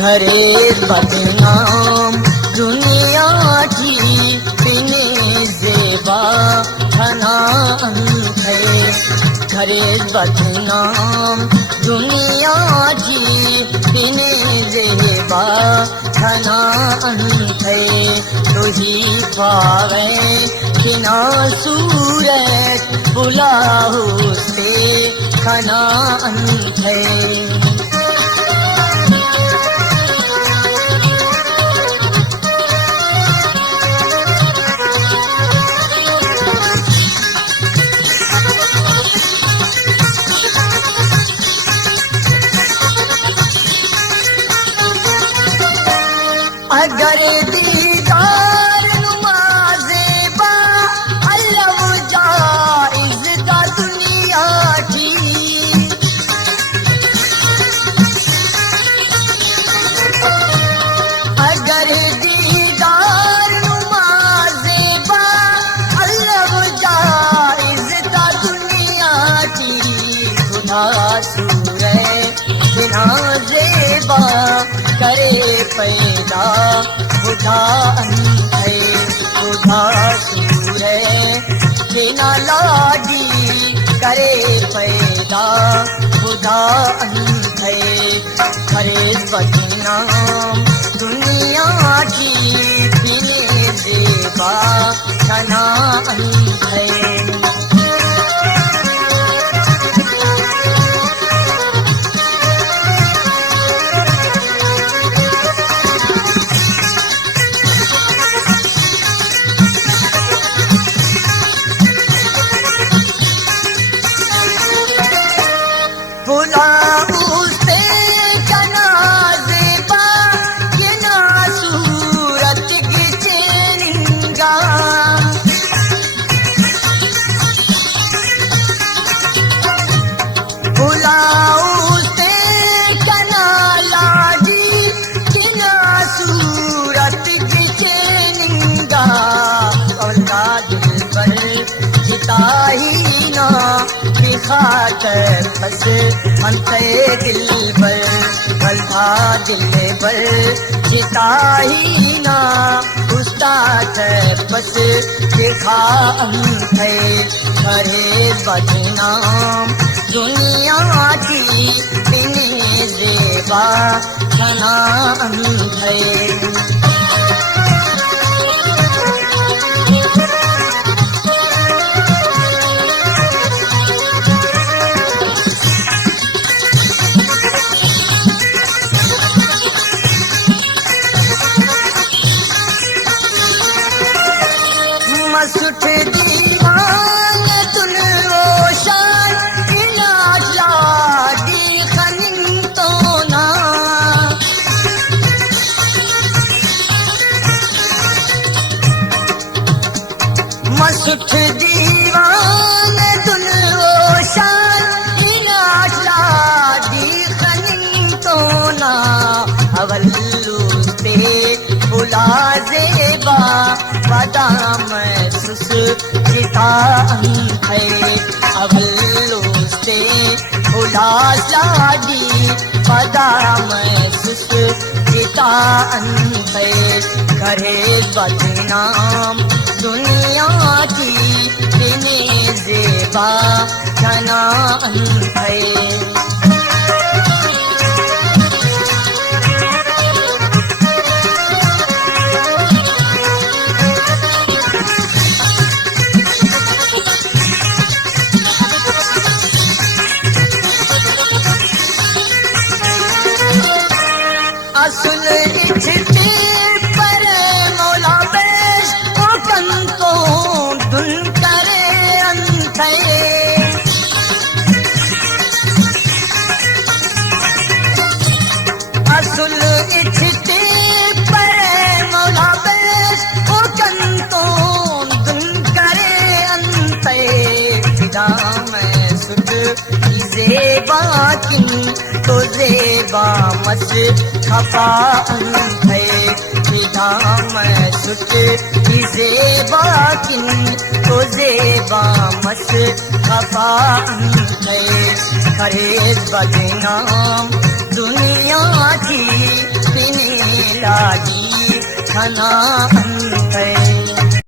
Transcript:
घरे बदनाम दुनिया की बिने जेबा खनान है। घरे बदनाम दुनिया की बिने जेबा खनान है। तो ही पावे बिना सूरत बुलाओ से खनान है। अगर दीदार नमाज़े बा अल्लाह जाइज़ दा दुनिया की। अगर दीदार नमाज़े बा अल्लाह जाइज़ दा दुनिया की। खुदा सूरे बिना ज़ेबा करे पैदा खुदा है। खुदा सूरे बिना लाडी करे पैदा खुदा है। करे बदनाम दुनिया की बिने जेबा खना है। खातर बस मनते दिल पर बल्हा दिल पर जिता ही ना उस्ताद बस देखा है। करे बदनाम दुनिया की बिने जेबा खना है। मसुठ दीवान तुन रोशन इलाज लाडी खनिन तो ना। मसुठ दीवान तुन रोशन इलाज लाडी खनिन तो ना। अवल्लू से बुला जेबा बादाम जिता है। अवल्लू से खुदा लाडी बादाम जिता है। करे बदनाम दुनिया की बिने जेबा खना है। असल इच्छते पर मौला बेश ओ कंतो दुन करे अंते। असल इच्छते पर मौला बेश ओ कंतो दुन करे अंते। फिदा में सुख जेबा किन तो जेबा मस खफा है। फिदा में सुख जेबा किन तो जेबा मस खफा है। करे बदनाम दुनिया की छना